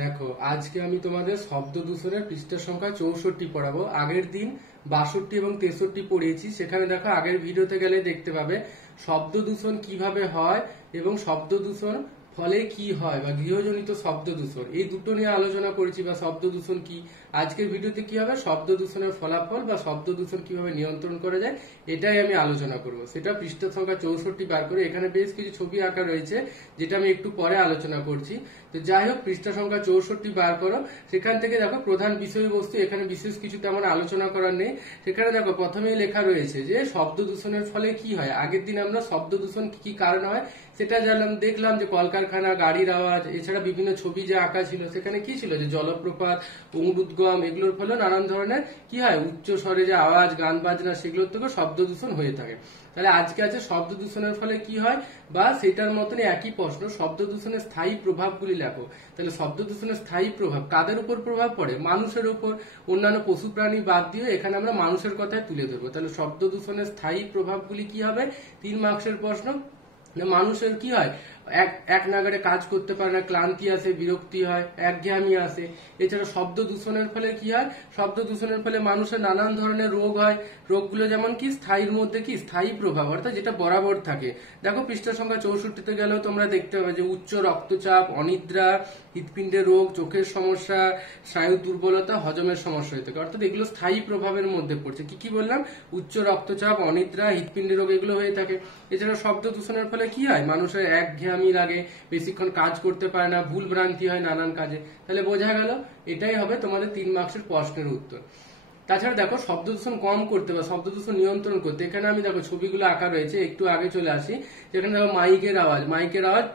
দেখো, আজকে আমি তোমাদের শব্দ দূষণের পৃষ্ঠা সংখ্যা 64 পড়াবো। আগের দিন 62 এবং 63 পড়িয়েছি। সেখানে দেখো, আগের ভিডিওতে গেলে দেখতে পাবে শব্দ দূষণ কিভাবে হয় এবং শব্দ দূষণ ফলে কি হয় বা গৃহজনিত শব্দ দূষণ, এই দুটো নিয়ে আলোচনা করেছি। বা শব্দ দূষণ কি, আজকের ভিডিওতে কি হবে, শব্দ দূষণের ফলাফল বা শব্দ দূষণ কিভাবে নিয়ন্ত্রণ করা যায় এটাই আমি আলোচনা করব। সেটা পৃষ্ঠা সংখ্যা 64 বার করে, এখানে বেশ কিছু ছবি আঁকা রয়েছে যেটা আমি একটু পরে আলোচনা করছি। তো যাই হোক, পৃষ্ঠা সংখ্যা 64 বার করো। সেখান থেকে দেখো প্রধান বিষয়বস্তু, এখানে বিশেষ কিছু তেমন আলোচনা করার নেই। সেখানে দেখো প্রথমেই লেখা রয়েছে যে শব্দ দূষণের ফলে কি হয়। আগের দিন আমরা শব্দ দূষণ কি কি কারণ হয় সেটা জানলাম, দেখলাম যে কলকারখানা, গাড়ির আওয়াজ, এছাড়া বিভিন্ন ছবি যে আঁকা ছিল সেখানে কি ছিল, যে জলপ্রপাত, অঙ্গুরুদ্গম, এগুলোর ফলে নানান ধরনের কি হয়, উচ্চ স্বরে যে আওয়াজ, গান বাজনা, সেগুলোর থেকে শব্দ দূষণ হয়ে থাকে। তাহলে আজকে আছে শব্দ দূষণের ফলে কি হয়, বা সেটার মতনই একই প্রশ্ন, শব্দ দূষণের স্থায়ী প্রভাবগুলি লেখো। তাহলে শব্দ দূষণের স্থায়ী প্রভাব কাদের উপর প্রভাব পড়ে, মানুষের উপর। অন্যান্য পশু প্রাণী বাদ দিয়ে এখানে আমরা মানুষের কথাই তুলে ধরবো। তাহলে শব্দ দূষণের স্থায়ী প্রভাবগুলি কি হবে, 3 মার্কসের প্রশ্ন। মানুষের কি হয়, এক নাগারে কাজ করতে পারে না, ক্লান্তি আসে, বিরক্তি হয়, একঘেয়ামি আসে। এছাড়া শব্দ দূষণের ফলে কি হয়, শব্দ দূষণের ফলে মানুষের নানান ধরনের রোগ হয়। রোগগুলো যেমন কি, স্থায়ীর মধ্যে কি স্থায়ী প্রভাব, অর্থাৎ যেটা বরাবর থাকে। দেখো পৃষ্ঠা সংখ্যা 64-তে গেলেও তোমরা দেখতে পাবে যে উচ্চ রক্তচাপ, অনিদ্রা, হৃৎপিণ্ডের রোগ, চোখের সমস্যা, স্নায়ু দুর্বলতা, হজমের সমস্যা হয়ে থাকে। অর্থাৎ এগুলো স্থায়ী প্রভাবের মধ্যে পড়ছে। কি কি বললাম, উচ্চ রক্তচাপ, অনিদ্রা, হৃৎপিণ্ডের রোগ, এগুলো হয়ে থাকে। এছাড়া শব্দ দূষণের ফলে কি হয়, মানুষের একঘেয়ামি লাগে, বেশিক্ষণ কাজ করতে পারে না, ভুল ভ্রান্তি হয় নানান কাজে। তাহলে বোঝা গেল, এটাই হবে তোমাদের 3 মার্কসের প্রশ্নের উত্তর। তাছাড়া দেখো, শব্দ দূষণ কম করতে বা শব্দ দূষণ নিয়ন্ত্রণ করতে, এখানে আমি দেখো ছবিগুলো আঁকা রয়েছে, একটু আগে চলে আসি। যেখানে দেখো মাইকের আওয়াজ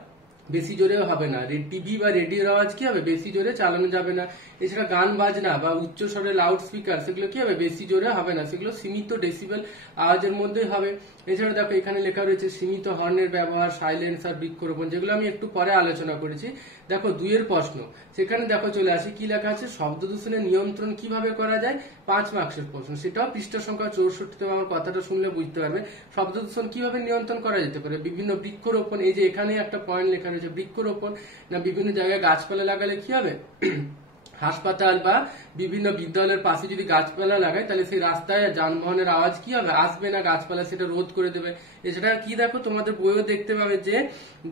বেশি জোরেও হবে না। টিভি বা রেডিওর আওয়াজ কি হবে, বেশি জোরে চালানো যাবে না। এছাড়া গান বাজনা বা উচ্চ স্বরে লাউড স্পিকার, সেগুলো কি হবে, বেশি জোরে হবে না, সেগুলো সীমিত ডেসিবেল আওয়াজের মধ্যেই হবে। এছাড়া দেখো এখানে লেখা রয়েছে সীমিত হর্নের ব্যবহার, সাইলেন্সার, বৃক্ষরোপণ, যেগুলো আমি একটু পরে আলোচনা করেছি। দেখো 2-এর প্রশ্ন, সেখানে দেখো চলে আসি, কি লেখা আছে, শব্দ দূষণের নিয়ন্ত্রণ কিভাবে করা যায়, 5 মার্কসের প্রশ্ন। সেটাও পৃষ্ঠা সংখ্যা 64-তে আমার কথাটা শুনলে বুঝতে পারবে শব্দ দূষণ কিভাবে নিয়ন্ত্রণ করা যেতে পারে। বিভিন্ন বৃক্ষরোপণ, এই যে এখানে একটা পয়েন্ট লেখা রয়েছে বৃক্ষরোপণ, না বিভিন্ন জায়গায় গাছপালা লাগালে কি হবে, হাসপাতাল বা বিভিন্ন বিদ্যালয়ের পাশে যদি গাছপালা লাগায় তাহলে সেই রাস্তায় যানবাহনের আওয়াজ কি হবে, আসবে না, গাছপালা সেটা রোধ করে দেবে। এছাড়া কি দেখো, তোমাদের বইও দেখতে পাবে যে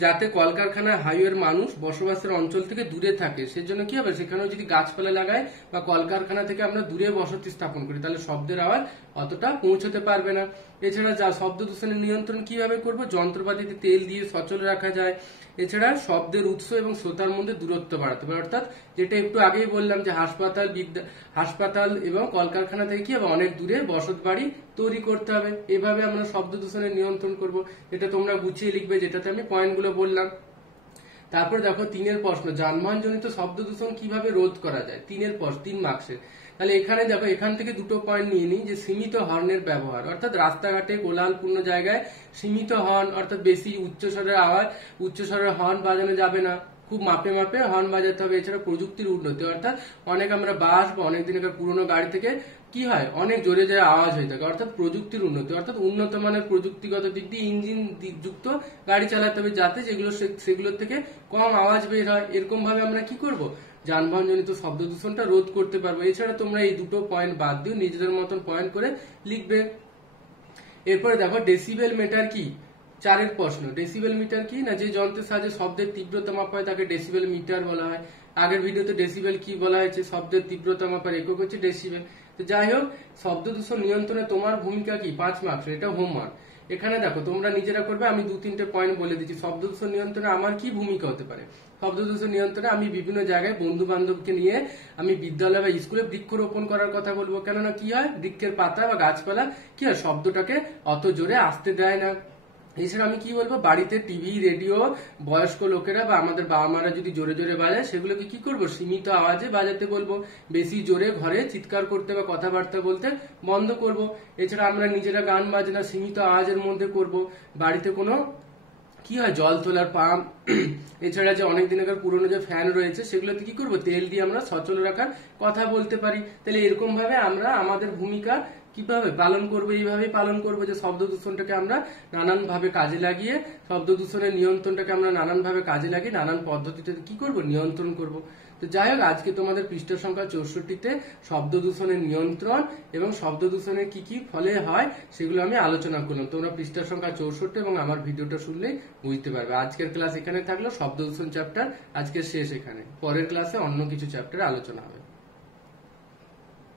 যাতে কলকারখানা, হাইওয়ের মানুষ বসবাসের অঞ্চল থেকে দূরে থাকে, সেজন্য কি হবে, সেখানেও যদি গাছপালা লাগায় বা কলকারখানা থেকে আমরা দূরে বসতি স্থাপন করি, তাহলে শব্দের আওয়াজ অতটা পৌঁছতে পারবে না। এছাড়া যা শব্দ দূষণের নিয়ন্ত্রণ কিভাবে করবো, যন্ত্রপাতিতে তেল দিয়ে সচল রাখা যায়। এছাড়া শব্দের উৎস এবং শ্রোতার মধ্যে দূরত্ব বাড়াতে হবে, অর্থাৎ যেটা একটু আগেই বললাম যে হাসপাতাল এবং কলকারখানা থেকে কি হবে, অনেক দূরে বসত বাড়ি তৈরি করতে হবে। এভাবে আমরা শব্দ দূষণের নিয়ন্ত্রণ করব। এটা তোমরা গুছিয়ে লিখবে, যেটাতে আমি পয়েন্টগুলো বললাম। তারপর দেখো 3-এর প্রশ্ন, যানবাহন জনিত শব্দ দূষণ কিভাবে রোধ করা যায়, 3 মার্কসের। তাহলে এখানে দেখো, এখান থেকে দুটো পয়েন্ট নিয়ে নিই, যে সীমিত হর্নের ব্যবহার, অর্থাৎ রাস্তাঘাটে কোলাহলপূর্ণ জায়গায় সীমিত হর্ন, অর্থাৎ বেশি উচ্চস্বরের হর্ন বাজানো যাবে না, খুব মাপে মাপে হর্ন বাজাতে হবে। এছাড়া প্রযুক্তির উন্নতি, অর্থাৎ অনেক আমরা বাস বা অনেক দিনের পুরোনো গাড়ি থেকে কি হয়, অনেক জোরে জোরে আওয়াজ হয়ে থাকে, অর্থাৎ প্রযুক্তির উন্নতি, অর্থাৎ উন্নত মানের প্রযুক্তিগত দিক দিয়ে ইঞ্জিন যুক্ত গাড়ি চালাতে হবে, যাতে সেগুলোর থেকে কম আওয়াজ বের হয়। এরকম ভাবে আমরা কি করব, যানবাহন জনিত শব্দ দূষণটা রোধ করতে পারবো। এছাড়া তোমরা এই দুটো পয়েন্ট বাদ দিও, নিজেদের মতন পয়েন্ট করে লিখবে। এরপরে দেখো ডেসিবেল মিটার কি, 4-এর প্রশ্ন, ডেসিবেল মিটার কি, না যে যন্ত্রের সাহায্যে শব্দের তীব্রতা মাপা হয় তাকে ডেসিবেল মিটার বলা হয়। আগের ভিডিওতে ডেসিবেল কি বলা হয়েছে, শব্দের তীব্রতা মাপার একক হচ্ছে ডেসিবেল। তো যাই হোক, শব্দ দূষণ নিয়ন্ত্রণে তোমার ভূমিকা কি, 5 মার্কস, এটা হোমওয়ার্ক। এখানে দেখো তোমরা নিজেরা করবে, আমি 2-3টে পয়েন্ট বলে দিচ্ছি। শব্দ দূষণ নিয়ন্ত্রণে আমার কি ভূমিকা হতে পারে। শব্দ দূষণ নিয়ন্ত্রণে আমি বিভিন্ন জায়গায় বন্ধু বান্ধবকে নিয়ে আমি বিদ্যালয় বা স্কুলে বৃক্ষরোপণ করার কথা বলবো। কেননা কি হয়, বৃক্ষের পাতা বা গাছপালা কি হয়, শব্দটাকে অত জোরে আসতে দেয় না। এছাড়া আমি কি বলবো, বাড়িতে টিভি, রেডিও, বয়স্ক লোকেরা বা আমাদের বাবা মারা যদি জোরে জোরে বাজায়, সেগুলোকে কি করব, সীমিত আওয়াজে বাজাতে বলবো। বেশি জোরে ঘরে চিৎকার করতে বা কথাবার্তা বলতে বন্ধ করব। এছাড়া আমরা নিজেরা গান বাজনা সীমিত আওয়াজের মধ্যে করব। বাড়িতে কোনো কি হয়, জল তোলার পাম্প, এছাড়া যে অনেক দিন আগের পুরোনো যে ফ্যান রয়েছে, সেগুলোতে কি করবো, তেল দিয়ে আমরা সচল রাখার কথা বলতে পারি। তাহলে এরকম ভাবে আমরা আমাদের ভূমিকা কিভাবে পালন করবো, এইভাবেই পালন করবো যে শব্দ দূষণটাকে আমরা নানান ভাবে কাজে লাগিয়ে, শব্দ দূষণের নিয়ন্ত্রণটাকে আমরা নানান ভাবে কাজে লাগিয়ে নানান পদ্ধতিতে কি করব, নিয়ন্ত্রণ করব। তো যাই হোক, আজকে তোমাদের পৃষ্ঠা সংখ্যা 64তে শব্দ দূষণের নিয়ন্ত্রণ এবং শব্দ দূষণের কি কি ফলে হয় সেগুলো আমি আলোচনা করলাম। তোমরা পৃষ্ঠা সংখ্যা 64 এবং আমার ভিডিওটা শুনলেই বুঝতে পারবে। আজকের ক্লাস এখানে থাকলো, শব্দ দূষণ চ্যাপ্টার আজকে শেষ। এখানে পরের ক্লাসে অন্য কিছু চ্যাপ্টারে আলোচনা হবে।